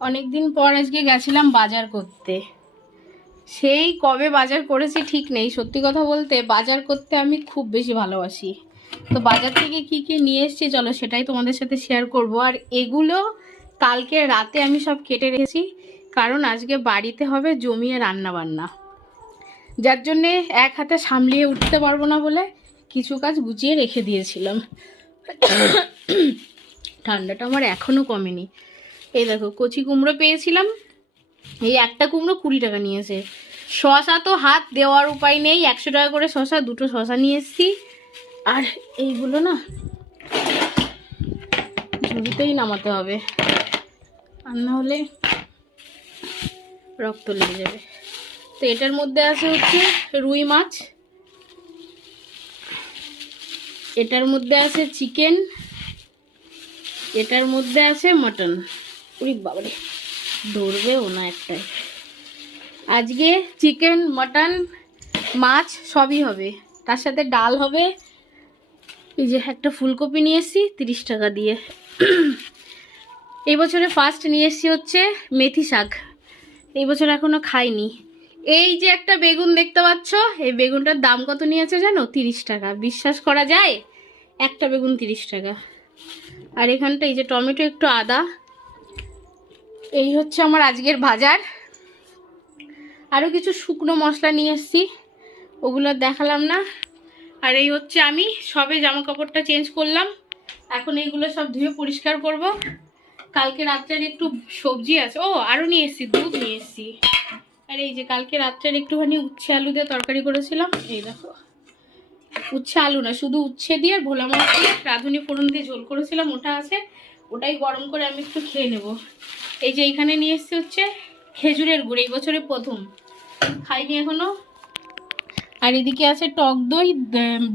অনেকদিন পর আজকে গেছিলাম বাজার করতে। সেই কবে বাজার করেছি ঠিক নেই। সত্যি কথা বলতে বাজার করতে আমি খুব বেশি ভালোবাসি। তো বাজার থেকে কি কি নিয়ে এসেছি চলো সেটাই তোমাদের সাথে শেয়ার করব। আর এগুলো কালকে রাতে আমি সব কেটে রেখেছি, কারণ আজকে বাড়িতে হবে জমিয়ে রান্না বান্না, যার জন্যে এক হাতে সামলিয়ে উঠতে পারবো না বলে কিছু কাজ গুছিয়ে রেখে দিয়েছিলাম। ঠান্ডাটা আমার এখনও কমেনি। এই দেখো কচি কুমড়ো পেয়েছিলাম, এই একটা কুমড়ো 20 টাকা নিয়েছে। শশা তো হাত দেওয়ার উপায় নেই, 100 টাকা করে শশা, 2টো শশা নিয়ে এসেছি। আর এইগুলো না ঝুড়িতেই নামাতে হবে, আর না হলে রক্ত লেগে যাবে। তো এটার মধ্যে আছে হচ্ছে রুই মাছ, এটার মধ্যে আছে চিকেন, এটার মধ্যে আছে মটন। উরি বাবারে, ধরবেও না একটাই। আজকে চিকেন, মটন, মাছ সবই হবে, তার সাথে ডাল হবে। এই যে একটা ফুলকপি নিয়ে এসেছি 30 টাকা দিয়ে। এই বছরে ফার্স্ট নিয়ে এসেছি হচ্ছে মেথি শাক, এই বছর এখনো খাইনি। এই যে একটা বেগুন দেখতে পাচ্ছ, এই বেগুনটার দাম কত নিয়েছে জানো? 30 টাকা। বিশ্বাস করা যায়? একটা বেগুন 30 টাকা। আর এখানটা এই যে টমেটো, একটু আদা। এই হচ্ছে আমার আজকের বাজার। আরও কিছু শুকনো মশলা নিয়ে এসেছি, ওগুলো দেখালাম না। আর এই হচ্ছে আমি সবে জামা কাপড়টা চেঞ্জ করলাম, এখন এইগুলো সব ধুয়ে পরিষ্কার করব। কালকে রাত্রের একটু সবজি আছে, ও আরও নিয়ে এসেছি, দুধ নিয়ে এসেছি। আর এই যে কালকে রাত্রের একটুখানি উচ্ছে আলু দিয়ে তরকারি করেছিলাম। এই দেখো, উচ্ছে আলু না, শুধু উচ্ছে দিয়ে আর ভোলা মাছ দিয়ে রাঁধুনি ফোড়ন দিয়ে ঝোল করেছিলাম, ওটা আছে। ওটাই গরম করে আমি একটু খেয়ে নেব। এই যে এইখানে নিয়ে এসেছি হচ্ছে খেজুরের গুড়, এই বছরে প্রথম, খাইনি এখনো। আর এদিকে আছে টক দই,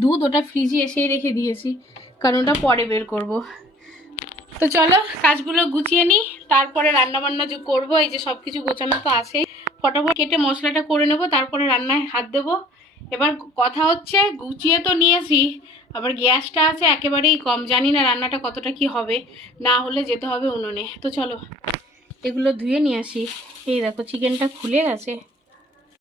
দুধ, ওটা ফ্রিজে এসেই রেখে দিয়েছি, কারণ ওটা পরে বের করব। তো চলো কাজগুলো গুছিয়ে নিই, তারপরে রান্নাবান্না যে করবো। এই যে সব কিছু গোছানো তো আছেই, ফটাফট কেটে মশলাটা করে নেব, তারপরে রান্নায় হাত দেবো। এবার কথা হচ্ছে গুছিয়ে তো নিয়েছি, আবার গ্যাসটা আছে একেবারেই কম, জানি না রান্নাটা কতটা কি হবে, না হলে যেতে হবে উনুনে। তো চলো এগুলো ধুয়ে নিয়ে আসি। এই দেখো চিকেনটা খুলে গেছে,